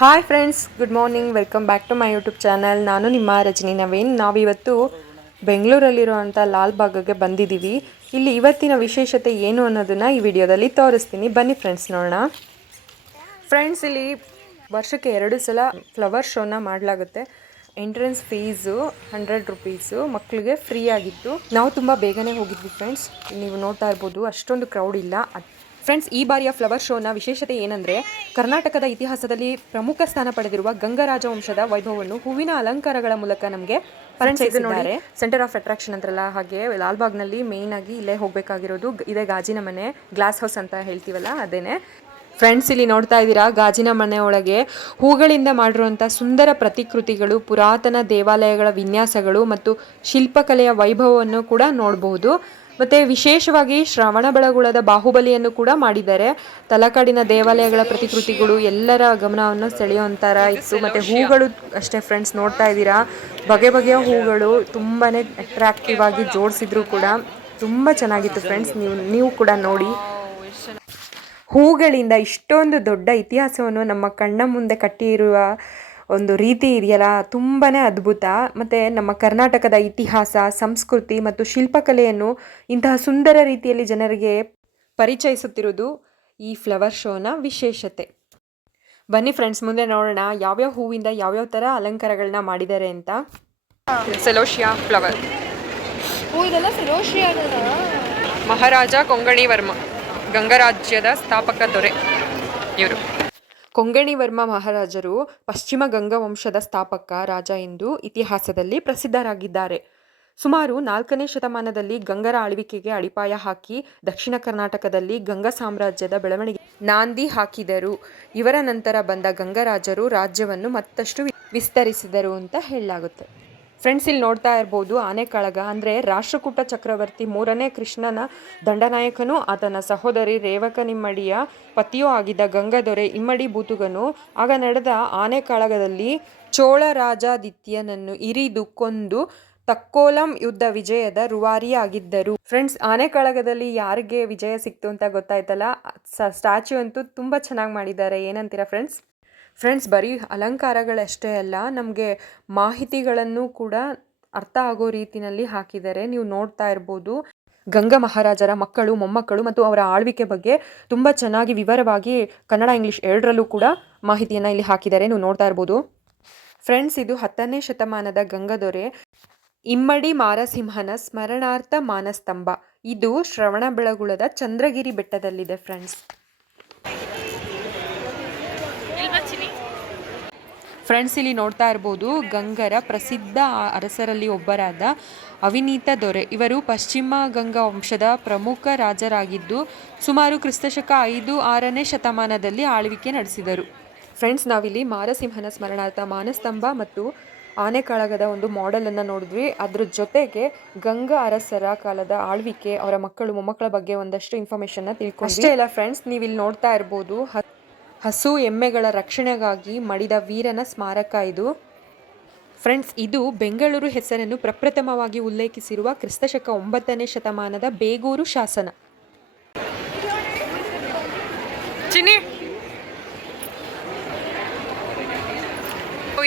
Hi friends, good morning. Welcome back to my YouTube channel. ನಾನು ನಿಮ್ಮ ರಜನಿ ನವೀನ್. ನಾವಿವತ್ತು ಬೆಂಗಳೂರಲ್ಲಿರುವಂಥ ಲಾಲ್ಬಾಗ್ಗೆ ಬಂದಿದ್ದೀವಿ. ಇಲ್ಲಿ ಇವತ್ತಿನ ವಿಶೇಷತೆ ಏನು ಅನ್ನೋದನ್ನು ಈ ವಿಡಿಯೋದಲ್ಲಿ ತೋರಿಸ್ತೀನಿ. ಬನ್ನಿ ಫ್ರೆಂಡ್ಸ್, ನೋಡೋಣ. ಫ್ರೆಂಡ್ಸ್, ಇಲ್ಲಿ ವರ್ಷಕ್ಕೆ 2 ಸಲ ಫ್ಲವರ್ ಶೋನ ಮಾಡಲಾಗುತ್ತೆ. ಎಂಟ್ರೆನ್ಸ್ ಫೀಸು 100 ರುಪೀಸು, ಮಕ್ಕಳಿಗೆ ಫ್ರೀ ಆಗಿತ್ತು. ನಾವು ತುಂಬ ಬೇಗನೆ ಹೋಗಿದ್ವಿ ಫ್ರೆಂಡ್ಸ್. ನೀವು ನೋಡ್ತಾ ಇರ್ಬೋದು, ಅಷ್ಟೊಂದು ಕ್ರೌಡ್ ಇಲ್ಲ. ಫ್ರೆಂಡ್ಸ್, ಈ ಬಾರಿಯ ಫ್ಲವರ್ ಶೋನ ವಿಶೇಷತೆ ಏನಂದರೆ, ಕರ್ನಾಟಕದ ಇತಿಹಾಸದಲ್ಲಿ ಪ್ರಮುಖ ಸ್ಥಾನ ಪಡೆದಿರುವ ಗಂಗರಾಜ ವಂಶದ ವೈಭವವನ್ನು ಹೂವಿನ ಅಲಂಕಾರಗಳ ಮೂಲಕ ನಮಗೆ ಪರಿಚಯಿಸಿದ್ದಾರೆ. ಸೆಂಟರ್ ಆಫ್ ಅಟ್ರಾಕ್ಷನ್ ಅಂತಾರಲ್ಲ, ಹಾಗೆ ಲಾಲ್ಬಾಗ್ನಲ್ಲಿ ಮೇಯ್ನ್ ಆಗಿ ಇಲ್ಲೇ ಹೋಗಬೇಕಾಗಿರೋದು ಇದೇ ಗಾಜಿನ ಮನೆ, ಗ್ಲಾಸ್ ಹೌಸ್ ಅಂತ ಹೇಳ್ತೀವಲ್ಲ, ಅದೇನೆ. ಫ್ರೆಂಡ್ಸ್, ಇಲ್ಲಿ ನೋಡ್ತಾ ಇದ್ದೀರಾ, ಗಾಜಿನ ಮನೆ ಒಳಗೆ ಹೂಗಳಿಂದ ಮಾಡಿರುವಂಥ ಸುಂದರ ಪ್ರತಿಕೃತಿಗಳು, ಪುರಾತನ ದೇವಾಲಯಗಳ ವಿನ್ಯಾಸಗಳು ಮತ್ತು ಶಿಲ್ಪಕಲೆಯ ವೈಭವವನ್ನು ಕೂಡ ನೋಡಬಹುದು. ಮತ್ತು ವಿಶೇಷವಾಗಿ ಶ್ರವಣಬೆಳಗೊಳದ ಬಾಹುಬಲಿಯನ್ನು ಕೂಡ ಮಾಡಿದ್ದಾರೆ. ತಲಕಾಡಿನ ದೇವಾಲಯಗಳ ಪ್ರತಿಕೃತಿಗಳು ಎಲ್ಲರ ಗಮನವನ್ನು ಸೆಳೆಯುವಂಥರ ಇತ್ತು. ಮತ್ತು ಹೂಗಳು ಅಷ್ಟೇ ಫ್ರೆಂಡ್ಸ್, ನೋಡ್ತಾ ಇದ್ದೀರಾ, ಬಗೆ ಬಗೆಯ ಹೂಗಳು ತುಂಬಾ ಅಟ್ರಾಕ್ಟಿವ್ ಆಗಿ ಜೋಡಿಸಿದ್ರು ಕೂಡ ತುಂಬ ಚೆನ್ನಾಗಿತ್ತು ಫ್ರೆಂಡ್ಸ್. ನೀವು ಕೂಡ ನೋಡಿ. ಹೂಗಳಿಂದ ಇಷ್ಟೊಂದು ದೊಡ್ಡ ಇತಿಹಾಸವನ್ನು ನಮ್ಮ ಕಣ್ಣ ಮುಂದೆ ಕಟ್ಟಿರುವ ಒಂದು ರೀತಿ ಇದೆಯಲ್ಲ, ತುಂಬಾ ಅದ್ಭುತ. ಮತ್ತು ನಮ್ಮ ಕರ್ನಾಟಕದ ಇತಿಹಾಸ, ಸಂಸ್ಕೃತಿ ಮತ್ತು ಶಿಲ್ಪಕಲೆಯನ್ನು ಇಂತಹ ಸುಂದರ ರೀತಿಯಲ್ಲಿ ಜನರಿಗೆ ಪರಿಚಯಿಸುತ್ತಿರುವುದು ಈ ಫ್ಲವರ್ ಶೋನ ವಿಶೇಷತೆ. ಬನ್ನಿ ಫ್ರೆಂಡ್ಸ್, ಮುಂದೆ ನೋಡೋಣ ಯಾವ್ಯಾವ ಹೂವಿಂದ ಯಾವ್ಯಾವ ಥರ ಅಲಂಕಾರಗಳನ್ನ ಮಾಡಿದ್ದಾರೆ ಅಂತ. ಸೆಲೋಶಿಯಾ ಫ್ಲವರ್, ಮಹಾರಾಜ ಕೊಂಗಣಿ ವರ್ಮ, ಗಂಗರಾಜ್ಯದ ಸ್ಥಾಪಕ ದೊರೆ ಇವರು. ಕೊಂಗಣಿ ವರ್ಮ ಮಹಾರಾಜರು ಪಶ್ಚಿಮ ಗಂಗಾ ವಂಶದ ಸ್ಥಾಪಕ ರಾಜ ಎಂದು ಇತಿಹಾಸದಲ್ಲಿ ಪ್ರಸಿದ್ಧರಾಗಿದ್ದಾರೆ. ಸುಮಾರು 4ನೇ ಶತಮಾನದಲ್ಲಿ ಗಂಗರ ಆಳ್ವಿಕೆಗೆ ಅಡಿಪಾಯ ಹಾಕಿ ದಕ್ಷಿಣ ಕರ್ನಾಟಕದಲ್ಲಿ ಗಂಗಾ ಸಾಮ್ರಾಜ್ಯದ ಬೆಳವಣಿಗೆ ನಾಂದಿ ಹಾಕಿದರು. ಇವರ ನಂತರ ಬಂದ ಗಂಗರಾಜರು ರಾಜ್ಯವನ್ನು ಮತ್ತಷ್ಟು ವಿಸ್ತರಿಸಿದರು ಅಂತ ಹೇಳಲಾಗುತ್ತೆ. ಫ್ರೆಂಡ್ಸ್, ಇಲ್ಲಿ ನೋಡ್ತಾ ಇರ್ಬೋದು, ಆನೆಕಾಳಗ ಅಂದರೆ ರಾಷ್ಟ್ರಕೂಟ ಚಕ್ರವರ್ತಿ 3ನೇ ಕೃಷ್ಣನ ದಂಡನಾಯಕನೂ ಆತನ ಸಹೋದರಿ ರೇವಕನಿಮ್ಮಡಿಯ ಪತಿಯೂ ಆಗಿದ್ದ ಗಂಗದೊರೆ ಇಮ್ಮಡಿ ಬೂತುಗನು ಆಗ ನಡೆದ ಆನೆಕಾಳಗದಲ್ಲಿ ಚೋಳರಾಜಾದಿತ್ಯನನ್ನು ಇರಿದು ಕೊಂದು ತಕ್ಕೋಲಂ ಯುದ್ಧ ವಿಜಯದ ರೂವಾರಿಯಾಗಿದ್ದರು. ಫ್ರೆಂಡ್ಸ್, ಆನೆಕಾಳಗದಲ್ಲಿ ಯಾರಿಗೆ ವಿಜಯ ಸಿಕ್ತು ಅಂತ ಗೊತ್ತಾಯ್ತಲ್ಲ, ಸ್ಟ್ಯಾಚ್ಯೂ ಅಂತೂ ತುಂಬ ಚೆನ್ನಾಗಿ ಮಾಡಿದ್ದಾರೆ. ಏನಂತೀರಾ ಫ್ರೆಂಡ್ಸ್? ಫ್ರೆಂಡ್ಸ್, ಬರೀ ಅಲಂಕಾರಗಳಷ್ಟೇ ಅಲ್ಲ, ನಮಗೆ ಮಾಹಿತಿಗಳನ್ನು ಕೂಡ ಅರ್ಥ ಆಗೋ ರೀತಿಯಲ್ಲಿ ಹಾಕಿದ್ದಾರೆ. ನೀವು ನೋಡ್ತಾ ಇರ್ಬೋದು, ಗಂಗಾ ಮಹಾರಾಜರ ಮಕ್ಕಳು, ಮೊಮ್ಮಕ್ಕಳು ಮತ್ತು ಅವರ ಆಳ್ವಿಕೆ ಬಗ್ಗೆ ತುಂಬ ಚೆನ್ನಾಗಿ ವಿವರವಾಗಿ ಕನ್ನಡ ಇಂಗ್ಲಿಷ್ ಎರಡರಲ್ಲೂ ಕೂಡ ಮಾಹಿತಿಯನ್ನು ಇಲ್ಲಿ ಹಾಕಿದ್ದಾರೆ. ನೀವು ನೋಡ್ತಾ ಇರ್ಬೋದು. ಫ್ರೆಂಡ್ಸ್, ಇದು 10ನೇ ಶತಮಾನದ ಗಂಗದೊರೆ ಇಮ್ಮಡಿ ಮಾರಸಿಂಹನ ಸ್ಮರಣಾರ್ಥ ಮಾನಸ್ತಂಭ. ಇದು ಶ್ರವಣಬೆಳಗೊಳದ ಚಂದ್ರಗಿರಿ ಬೆಟ್ಟದಲ್ಲಿದೆ ಫ್ರೆಂಡ್ಸ್. ಫ್ರೆಂಡ್ಸ್, ಇಲ್ಲಿ ನೋಡ್ತಾ ಇರ್ಬೋದು, ಗಂಗರ ಪ್ರಸಿದ್ಧ ಅರಸರಲ್ಲಿ ಒಬ್ಬರಾದ ಅವಿನೀತ ದೊರೆ ಇವರು ಪಶ್ಚಿಮ ಗಂಗಾ ವಂಶದ ಪ್ರಮುಖ ರಾಜರಾಗಿದ್ದು ಸುಮಾರು ಕ್ರಿಸ್ತಶಕ 5-6ನೇ ಶತಮಾನದಲ್ಲಿ ಆಳ್ವಿಕೆ ನಡೆಸಿದರು. ಫ್ರೆಂಡ್ಸ್, ನಾವಿಲ್ಲಿ ಮಾರಸಿಂಹನ ಸ್ಮರಣಾರ್ಥ ಮಾನಸ್ತಂಭ ಮತ್ತು ಆನೆಕಾಳಗದ ಒಂದು ಮಾಡೆಲನ್ನು ನೋಡಿದ್ವಿ. ಅದ್ರ ಜೊತೆಗೆ ಗಂಗಾ ಅರಸರ ಕಾಲದ ಆಳ್ವಿಕೆ, ಅವರ ಮಕ್ಕಳು ಮೊಮ್ಮಕ್ಕಳ ಬಗ್ಗೆ ಒಂದಷ್ಟು ಇನ್ಫಾರ್ಮೇಷನ್ನ ತಿಳ್ಕೊಂಡು ಅಷ್ಟೇ ಅಲ್ಲ ಫ್ರೆಂಡ್ಸ್, ನೀವು ಇಲ್ಲಿ ನೋಡ್ತಾ ಇರ್ಬೋದು, ಹಸು ಎಮ್ಮೆಗಳ ರಕ್ಷಣೆಗಾಗಿ ಮಡಿದ ವೀರನ ಸ್ಮಾರಕ ಇದು. ಫ್ರೆಂಡ್ಸ್, ಇದು ಬೆಂಗಳೂರು ಹೆಸರನ್ನು ಪ್ರಪ್ರಥಮವಾಗಿ ಉಲ್ಲೇಖಿಸಿರುವ ಕ್ರಿಸ್ತಶಕ 9ನೇ ಶತಮಾನದ ಬೇಗೂರು ಶಾಸನ.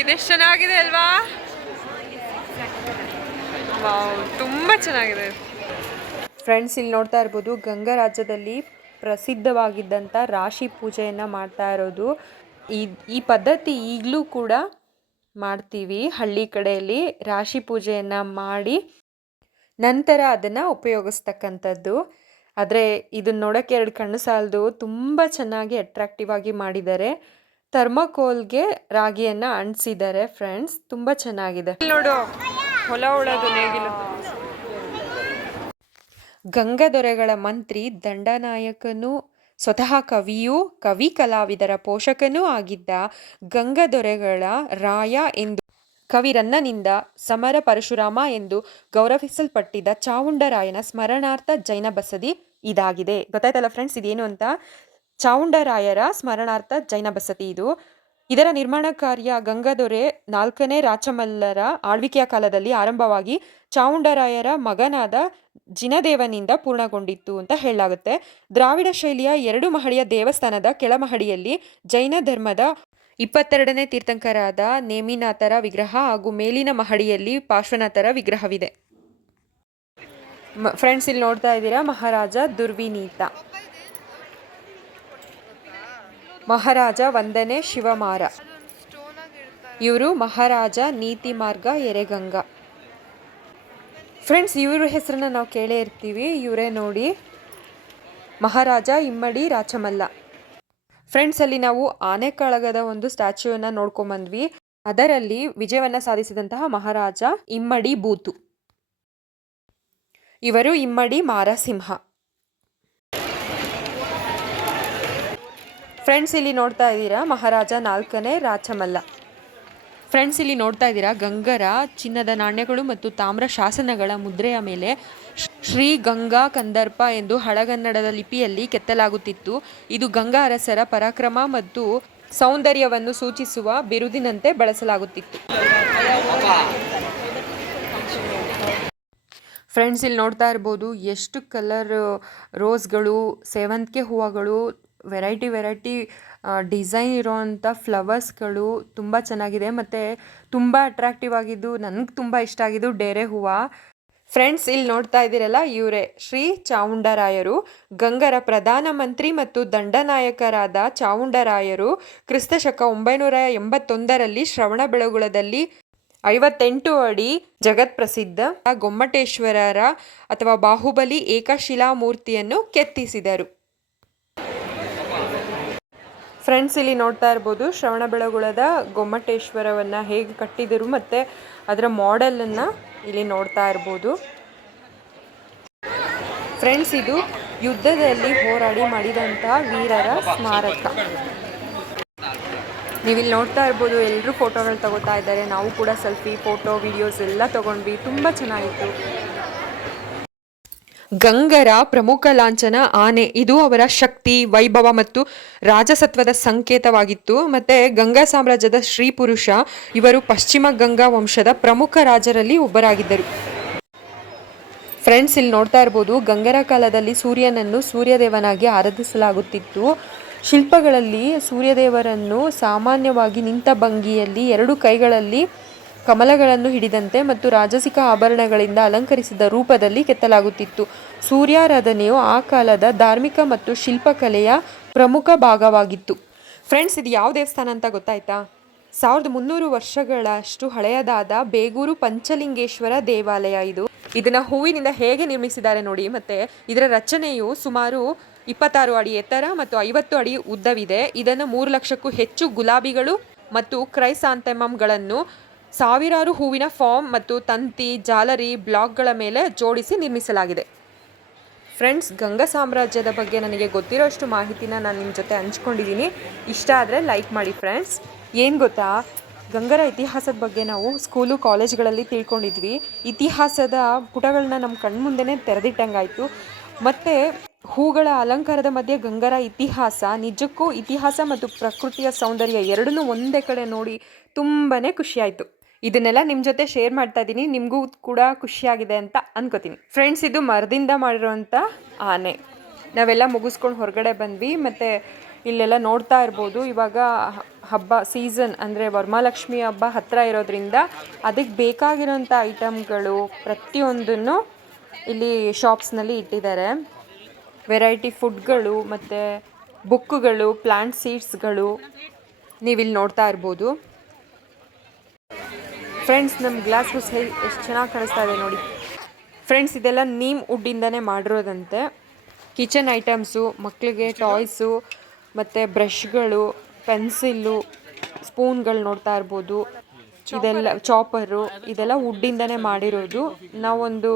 ಇದೆಷ್ಟು ಚೆನ್ನಾಗಿದೆ ಅಲ್ವಾ? ತುಂಬ ಚೆನ್ನಾಗಿದೆ ಫ್ರೆಂಡ್ಸ್. ಇಲ್ಲಿ ನೋಡ್ತಾ ಇರ್ಬೋದು, ಗಂಗಾ ರಾಜ್ಯದಲ್ಲಿ ಪ್ರಸಿದ್ಧವಾಗಿದ್ದಂಥ ರಾಶಿ ಪೂಜೆಯನ್ನು ಮಾಡ್ತಾ ಇರೋದು. ಈ ಪದ್ಧತಿ ಈಗಲೂ ಕೂಡ ಮಾಡ್ತೀವಿ. ಹಳ್ಳಿ ಕಡೆಯಲ್ಲಿ ರಾಶಿ ಪೂಜೆಯನ್ನು ಮಾಡಿ ನಂತರ ಅದನ್ನು ಉಪಯೋಗಿಸ್ತಕ್ಕಂಥದ್ದು. ಆದರೆ ಇದನ್ನ ನೋಡೋಕ್ಕೆ 2 ಕಣ್ಣು ಸಾಲದು, ತುಂಬ ಚೆನ್ನಾಗಿ ಅಟ್ರಾಕ್ಟಿವ್ ಆಗಿ ಮಾಡಿದ್ದಾರೆ. ಥರ್ಮೋಕೋಲ್ಗೆ ರಾಗಿಯನ್ನು ಅಂಟಿಸಿದ್ದಾರೆ ಫ್ರೆಂಡ್ಸ್, ತುಂಬ ಚೆನ್ನಾಗಿದೆ. ನೋಡು, ಹೊಲ ಉಳೋದು ನೇಗಿಲು. ಗಂಗದೊರೆಗಳ ಮಂತ್ರಿ, ದಂಡನಾಯಕನೂ ಸ್ವತಃ ಕವಿಯೂ ಕವಿ ಕಲಾವಿದರ ಪೋಷಕನೂ ಆಗಿದ್ದ ಗಂಗದೊರೆಗಳ ರಾಯ ಎಂದು ಕವಿರನ್ನನಿಂದ ಸಮರ ಪರಶುರಾಮ ಎಂದು ಗೌರವಿಸಲ್ಪಟ್ಟಿದ್ದ ಚಾವುಂಡರಾಯನ ಸ್ಮರಣಾರ್ಥ ಜೈನ ಬಸದಿ ಇದಾಗಿದೆ. ಗೊತ್ತಾಯ್ತಲ್ಲ ಫ್ರೆಂಡ್ಸ್, ಇದೇನು ಅಂತ? ಚಾವುಂಡರಾಯರ ಸ್ಮರಣಾರ್ಥ ಜೈನ ಬಸದಿ ಇದು. ಇದರ ನಿರ್ಮಾಣ ಕಾರ್ಯ ಗಂಗದೊರೆ 4ನೇ ರಾಚಮಲ್ಲರ ಆಳ್ವಿಕೆಯ ಕಾಲದಲ್ಲಿ ಆರಂಭವಾಗಿ ಚಾವುಂಡರಾಯರ ಮಗನಾದ ಜಿನದೇವನಿಂದ ಪೂರ್ಣಗೊಂಡಿತ್ತು ಅಂತ ಹೇಳಲಾಗುತ್ತೆ. ದ್ರಾವಿಡ ಶೈಲಿಯ 2 ಮಹಡಿಯ ದೇವಸ್ಥಾನದ ಕೆಳಮಹಡಿಯಲ್ಲಿ ಜೈನ ಧರ್ಮದ 22ನೇ ತೀರ್ಥಂಕರಾದ ನೇಮಿನಾಥರ ವಿಗ್ರಹ ಹಾಗೂ ಮೇಲಿನ ಮಹಡಿಯಲ್ಲಿ ಪಾರ್ಶ್ವನಾಥರ ವಿಗ್ರಹವಿದೆ. ಫ್ರೆಂಡ್ಸ್ ಇಲ್ಲಿ ನೋಡ್ತಾ ಇದ್ದೀರಾ ಮಹಾರಾಜ ದುರ್ವಿನೀತ. ಮಹಾರಾಜ 1ನೇ ಶಿವಮಾರ. ಇವರು ಮಹಾರಾಜ ನೀತಿ ಮಾರ್ಗ ಎರೆಗಂಗ. ಫ್ರೆಂಡ್ಸ್ ಇವ್ರ ಹೆಸರನ್ನ ನಾವು ಕೇಳೇ ಇರ್ತೀವಿ. ಇವರೇ ನೋಡಿ ಮಹಾರಾಜ ಇಮ್ಮಡಿ ರಾಚಮಲ್ಲ. ಫ್ರೆಂಡ್ಸ್ ಅಲ್ಲಿ ನಾವು ಆನೆಕಳಗದ ಒಂದು ಸ್ಟ್ಯಾಚ್ಯೂನ ನೋಡ್ಕೊಂಬಂದ್ವಿ. ಅದರಲ್ಲಿ ವಿಜಯವನ್ನ ಸಾಧಿಸಿದಂತಹ ಮಹಾರಾಜ ಇಮ್ಮಡಿ ಬೂತು. ಇವರು ಇಮ್ಮಡಿ ಮಾರಸಿಂಹ. ಫ್ರೆಂಡ್ಸ್ ಇಲ್ಲಿ ನೋಡ್ತಾ ಇದ್ದೀರಾ ಮಹಾರಾಜ 4ನೇ ರಾಚಮಲ್ಲ. ಫ್ರೆಂಡ್ಸ್ ಇಲ್ಲಿ ನೋಡ್ತಾ ಇದ್ದೀರಾ ಗಂಗರ ಚಿನ್ನದ ನಾಣ್ಯಗಳು ಮತ್ತು ತಾಮ್ರ ಶಾಸನಗಳ ಮುದ್ರೆಯ ಮೇಲೆ ಶ್ರೀ ಗಂಗಾ ಕಂದರ್ಪ ಎಂದು ಹಳಗನ್ನಡದ ಲಿಪಿಯಲ್ಲಿ ಕೆತ್ತಲಾಗುತ್ತಿತ್ತು. ಇದು ಗಂಗಾ ಅರಸರ ಪರಾಕ್ರಮ ಮತ್ತು ಸೌಂದರ್ಯವನ್ನು ಸೂಚಿಸುವ ಬಿರುದಿನಂತೆ ಬಳಸಲಾಗುತ್ತಿತ್ತು. ಫ್ರೆಂಡ್ಸ್ ಇಲ್ಲಿ ನೋಡ್ತಾ ಇರ್ಬೋದು ಎಷ್ಟು ಕಲರ್ ರೋಸ್ಗಳು, ಸೇವಂತಿಗೆ ಹೂವುಗಳು, ವೆರೈಟಿ ಡಿಸೈನ್ ಇರೋವಂಥ ಫ್ಲವರ್ಸ್ಗಳು ತುಂಬ ಚೆನ್ನಾಗಿದೆ. ಮತ್ತು ತುಂಬ ಅಟ್ರಾಕ್ಟಿವ್ ಆಗಿದ್ದು ನನಗೆ ತುಂಬ ಇಷ್ಟ ಆಗಿದ್ದು ಡೇರೆ ಹೂವು. ಫ್ರೆಂಡ್ಸ್ ಇಲ್ಲಿ ನೋಡ್ತಾ ಇದ್ದೀರಲ್ಲ ಇವರೇ ಶ್ರೀ ಚಾವುಂಡರಾಯರು. ಗಂಗರ ಪ್ರಧಾನಮಂತ್ರಿ ಮತ್ತು ದಂಡನಾಯಕರಾದ ಚಾವುಂಡರಾಯರು ಕ್ರಿಸ್ತಶಕ 981ರಲ್ಲಿ ಶ್ರವಣಬೆಳಗೊಳದಲ್ಲಿ 58 ಅಡಿ ಜಗತ್ಪ್ರಸಿದ್ಧ ಗೊಮ್ಮಟೇಶ್ವರರ ಅಥವಾ ಬಾಹುಬಲಿ ಏಕಶಿಲಾಮೂರ್ತಿಯನ್ನು ಕೆತ್ತಿಸಿದರು. ಫ್ರೆಂಡ್ಸ್ ಇಲ್ಲಿ ನೋಡ್ತಾ ಇರ್ಬೋದು ಶ್ರವಣಬೆಳಗೊಳದ ಗೊಮ್ಮಟೇಶ್ವರವನ್ನು ಹೇಗೆ ಕಟ್ಟಿದರು ಮತ್ತು ಅದರ ಮಾಡೆಲನ್ನು ಇಲ್ಲಿ ನೋಡ್ತಾ ಇರ್ಬೋದು. ಫ್ರೆಂಡ್ಸ್ ಇದು ಯುದ್ಧದಲ್ಲಿ ಹೋರಾಡಿ ಮಾಡಿದಂತಹ ವೀರರ ಸ್ಮಾರಕ. ನೀವಿಲ್ಲಿ ನೋಡ್ತಾ ಇರ್ಬೋದು ಎಲ್ಲರೂ ಫೋಟೋಗಳು ತಗೋತಾ ಇದ್ದಾರೆ. ನಾವು ಕೂಡ ಸೆಲ್ಫಿ, ಫೋಟೋ, ವಿಡಿಯೋಸ್ ಎಲ್ಲ ತಗೊಂಡ್ವಿ. ತುಂಬ ಚೆನ್ನಾಗಿತ್ತು. ಗಂಗರ ಪ್ರಮುಖ ಲಾಂಛನ ಆನೆ. ಇದು ಅವರ ಶಕ್ತಿ, ವೈಭವ ಮತ್ತು ರಾಜಸತ್ವದ ಸಂಕೇತವಾಗಿತ್ತು. ಮತ್ತು ಗಂಗಾ ಸಾಮ್ರಾಜ್ಯದ ಶ್ರೀ ಪುರುಷ. ಇವರು ಪಶ್ಚಿಮ ಗಂಗಾ ವಂಶದ ಪ್ರಮುಖ ರಾಜರಲ್ಲಿ ಒಬ್ಬರಾಗಿದ್ದರು. ಫ್ರೆಂಡ್ಸ್ ಇಲ್ಲಿ ನೋಡ್ತಾ ಇರ್ಬೋದು ಗಂಗರ ಕಾಲದಲ್ಲಿ ಸೂರ್ಯನನ್ನು ಸೂರ್ಯದೇವನಾಗಿ ಆರಾಧಿಸಲಾಗುತ್ತಿತ್ತು. ಶಿಲ್ಪಗಳಲ್ಲಿ ಸೂರ್ಯದೇವರನ್ನು ಸಾಮಾನ್ಯವಾಗಿ ನಿಂತ ಭಂಗಿಯಲ್ಲಿ 2 ಕೈಗಳಲ್ಲಿ ಕಮಲಗಳನ್ನು ಹಿಡಿದಂತೆ ಮತ್ತು ರಾಜಸಿಕ ಆಭರಣಗಳಿಂದ ಅಲಂಕರಿಸಿದ ರೂಪದಲ್ಲಿ ಕೆತ್ತಲಾಗುತ್ತಿತ್ತು. ಸೂರ್ಯಾರಾಧನೆಯು ಆ ಕಾಲದ ಧಾರ್ಮಿಕ ಮತ್ತು ಶಿಲ್ಪಕಲೆಯ ಪ್ರಮುಖ ಭಾಗವಾಗಿತ್ತು. ಫ್ರೆಂಡ್ಸ್ ಇದು ಯಾವ ದೇವಸ್ಥಾನ ಅಂತ ಗೊತ್ತಾಯ್ತಾ? 1300 ವರ್ಷಗಳಷ್ಟು ಹಳೆಯದಾದ ಬೇಗೂರು ಪಂಚಲಿಂಗೇಶ್ವರ ದೇವಾಲಯ ಇದು. ಇದನ್ನ ಹೂವಿನಿಂದ ಹೇಗೆ ನಿರ್ಮಿಸಿದ್ದಾರೆ ನೋಡಿ. ಮತ್ತು ಇದರ ರಚನೆಯು ಸುಮಾರು 26 ಅಡಿ ಎತ್ತರ ಮತ್ತು 50 ಅಡಿ ಉದ್ದವಿದೆ. ಇದನ್ನು 3 ಲಕ್ಷಕ್ಕೂ ಹೆಚ್ಚು ಗುಲಾಬಿಗಳು ಮತ್ತು ಕ್ರೈಸಾಂಥೆಮಮ್ಗಳನ್ನು ಸಾವಿರಾರು ಹೂವಿನ ಫಾರ್ಮ್ ಮತ್ತು ತಂತಿ, ಜಾಲರಿ, ಬ್ಲಾಕ್ಗಳ ಮೇಲೆ ಜೋಡಿಸಿ ನಿರ್ಮಿಸಲಾಗಿದೆ. ಫ್ರೆಂಡ್ಸ್ ಗಂಗಾ ಸಾಮ್ರಾಜ್ಯದ ಬಗ್ಗೆ ನನಗೆ ಗೊತ್ತಿರೋಷ್ಟು ಮಾಹಿತಿನ ನಾನು ನಿಮ್ಮ ಜೊತೆ ಹಂಚ್ಕೊಂಡಿದ್ದೀನಿ. ಇಷ್ಟ ಆದರೆ ಲೈಕ್ ಮಾಡಿ. ಫ್ರೆಂಡ್ಸ್ ಏನು ಗೊತ್ತಾ, ಗಂಗರ ಇತಿಹಾಸದ ಬಗ್ಗೆ ನಾವು ಸ್ಕೂಲು ಕಾಲೇಜ್ಗಳಲ್ಲಿ ತಿಳ್ಕೊಂಡಿದ್ವಿ. ಇತಿಹಾಸದ ಪುಟಗಳನ್ನ ನಮ್ಮ ಕಣ್ಮುಂದೆನೇ ತೆರೆದಿಟ್ಟಂಗಾಯಿತು. ಮತ್ತು ಹೂಗಳ ಅಲಂಕಾರದ ಮಧ್ಯೆ ಗಂಗರ ಇತಿಹಾಸ, ನಿಜಕ್ಕೂ ಇತಿಹಾಸ ಮತ್ತು ಪ್ರಕೃತಿಯ ಸೌಂದರ್ಯ ಎರಡನ್ನೂ ಒಂದೇ ಕಡೆ ನೋಡಿ ತುಂಬಾ ಖುಷಿಯಾಯಿತು. ಇದನ್ನೆಲ್ಲ ನಿಮ್ಮ ಜೊತೆ ಶೇರ್ ಮಾಡ್ತಾ ಇದ್ದೀನಿ. ನಿಮಗೂ ಕೂಡ ಖುಷಿಯಾಗಿದೆ ಅಂತ ಅನ್ಕೋತೀನಿ. ಫ್ರೆಂಡ್ಸ್ ಇದು ಮರದಿಂದ ಮಾಡಿರೋಂಥ ಆನೆ. ನಾವೆಲ್ಲ ಮುಗಿಸ್ಕೊಂಡು ಹೊರಗಡೆ ಬಂದ್ವಿ. ಮತ್ತು ಇಲ್ಲೆಲ್ಲ ನೋಡ್ತಾ ಇರ್ಬೋದು ಇವಾಗ ಹಬ್ಬ ಸೀಸನ್ ಅಂದರೆ ವರಮಹಾಲಕ್ಷ್ಮಿ ಹಬ್ಬ ಹತ್ತಿರ ಇರೋದ್ರಿಂದ ಅದಕ್ಕೆ ಬೇಕಾಗಿರೋಂಥ ಐಟಮ್ಗಳು ಪ್ರತಿಯೊಂದನ್ನು ಇಲ್ಲಿ ಶಾಪ್ಸ್ನಲ್ಲಿ ಇಟ್ಟಿದ್ದಾರೆ. ವೆರೈಟಿ ಫುಡ್ಗಳು ಮತ್ತು ಬುಕ್ಗಳು, ಪ್ಲಾಂಟ್ ಸೀಡ್ಸ್ಗಳು ನೀವಿಲ್ಲಿ ನೋಡ್ತಾ ಇರ್ಬೋದು. ಫ್ರೆಂಡ್ಸ್ ನಮ್ಮ ಗ್ಲಾಸ್ ಹೌಸ್ ಎಷ್ಟು ಚೆನ್ನಾಗಿ ಕಾಣಿಸ್ತಾ ಇದೆ ನೋಡಿ. ಫ್ರೆಂಡ್ಸ್ ಇದೆಲ್ಲ ನೀಮ್ ವುಡ್ಡಿಂದನೇ ಮಾಡಿರೋದಂತೆ. ಕಿಚನ್ ಐಟಮ್ಸು, ಮಕ್ಕಳಿಗೆ ಟಾಯ್ಸು ಮತ್ತು ಬ್ರಷ್ಗಳು, ಪೆನ್ಸಿಲ್ಲು, ಸ್ಪೂನ್ಗಳು ನೋಡ್ತಾ ಇರ್ಬೋದು. ಇದೆಲ್ಲ ಚಾಪರು, ಇದೆಲ್ಲ ವುಡ್ಡಿಂದನೇ ಮಾಡಿರೋದು. ನಾವೊಂದು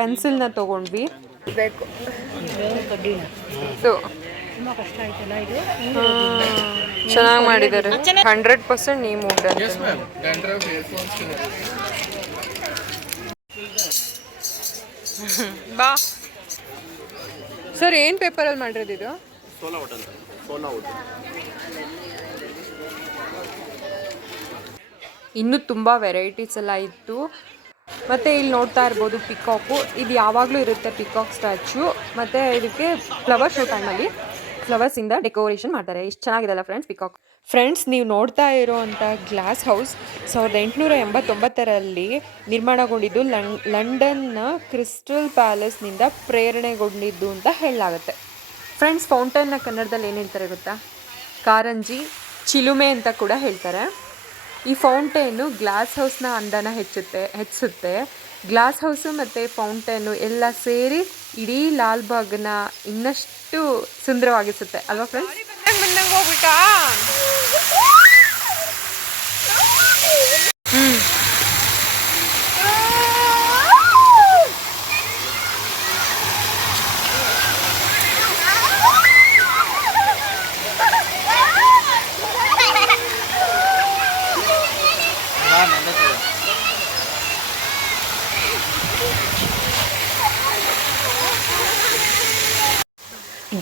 ಪೆನ್ಸಿಲ್ನ ತೊಗೊಂಡ್ವಿ. ಚೆನ್ನಾಗಿ ಮಾಡಿದ್ದಾರೆ. 100% ನೀಮ್ ವುಡ್ ಅಂತ. ಬಾ ಸರ್, ಏನು ಪೇಪರಲ್ಲಿ ಮಾಡಿರೋದು ಇದು? ಇನ್ನೂ ತುಂಬ ವೆರೈಟೀಸ್ ಎಲ್ಲ ಇತ್ತು. ಮತ್ತು ಇಲ್ಲಿ ನೋಡ್ತಾ ಇರ್ಬೋದು ಪಿಕಾಕು. ಇದು ಯಾವಾಗಲೂ ಇರುತ್ತೆ ಪಿಕಾಕ್ ಸ್ಟ್ಯಾಚ್ಯೂ. ಮತ್ತು ಇದಕ್ಕೆ ಫ್ಲವರ್ ಶೋ ಟೈಮಲ್ಲಿ ಫ್ಲವರ್ಸಿಂದ ಡೆಕೋರೇಷನ್ ಮಾಡ್ತಾರೆ. ಎಷ್ಟು ಚೆನ್ನಾಗಿದೆಲ್ಲ ಫ್ರೆಂಡ್ಸ್ ಪಿಕಾಕ್. ಫ್ರೆಂಡ್ಸ್, ನೀವು ನೋಡ್ತಾ ಇರೋವಂಥ ಗ್ಲಾಸ್ ಹೌಸ್ 1889ರಲ್ಲಿ ನಿರ್ಮಾಣಗೊಂಡಿದ್ದು ಲಂಡನ್ನ ಕ್ರಿಸ್ಟಲ್ ಪ್ಯಾಲೇಸ್ನಿಂದ ಪ್ರೇರಣೆಗೊಂಡಿದ್ದು ಅಂತ ಹೇಳಲಾಗುತ್ತೆ. ಫ್ರೆಂಡ್ಸ್, ಫೌಂಟೇನ್ನ ಕನ್ನಡದಲ್ಲಿ ಏನು ಹೇಳ್ತಾರೆ ಗೊತ್ತಾ? ಕಾರಂಜಿ, ಚಿಲುಮೆ ಅಂತ ಕೂಡ ಹೇಳ್ತಾರೆ. ಈ ಫೌಂಟೇನು ಗ್ಲಾಸ್ ಹೌಸ್ನ ಅಂದನ ಹೆಚ್ಚಿಸುತ್ತೆ. ಗ್ಲಾಸ್ ಹೌಸು ಮತ್ತು ಫೌಂಟೇನು ಎಲ್ಲ ಸೇರಿ ಇಡೀ ಲಾಲ್ಬಾಗ್ನ ಇನ್ನಷ್ಟು ಸುಂದರವಾಗಿಸುತ್ತೆ ಅಲ್ವಾ ಫ್ರೆಂಡ್ಸ್?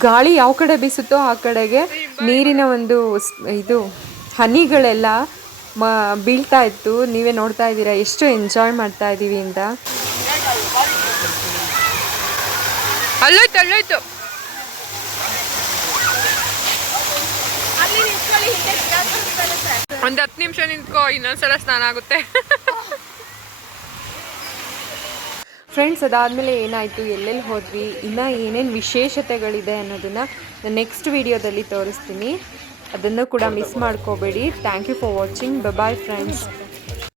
ಗಾಳಿ ಯಾವ ಕಡೆ ಬೀಸುತ್ತೋ ಆ ಕಡೆಗೆ ನೀರಿನ ಒಂದು ಇದು ಹನಿಗಳೆಲ್ಲ ಬೀಳ್ತಾ ಇತ್ತು. ನೀವೇ ನೋಡ್ತಾ ಇದ್ದೀರಾ ಎಷ್ಟು ಎಂಜಾಯ್ ಮಾಡ್ತಾ ಇದ್ದೀವಿ ಅಂತ. ಅಲ್ಲೋಯ್ತು ಒಂದು 10 ನಿಮಿಷ ನಿಂತ್ಕೋ, ಇನ್ನೊಂದ್ಸಲ ಸ್ನಾನ ಆಗುತ್ತೆ. ಫ್ರೆಂಡ್ಸ್, ಅದಾದಮೇಲೆ ಏನಾಯಿತು, ಎಲ್ಲೆಲ್ಲಿ ಹೋದ್ವಿ, ಇನ್ನೂ ಏನೇನು ವಿಶೇಷತೆಗಳಿದೆ ಅನ್ನೋದನ್ನು ನೆಕ್ಸ್ಟ್ ವಿಡಿಯೋದಲ್ಲಿ ತೋರಿಸ್ತೀನಿ. ಅದನ್ನು ಕೂಡ ಮಿಸ್ ಮಾಡ್ಕೋಬೇಡಿ. Thank you for watching. Bye friends.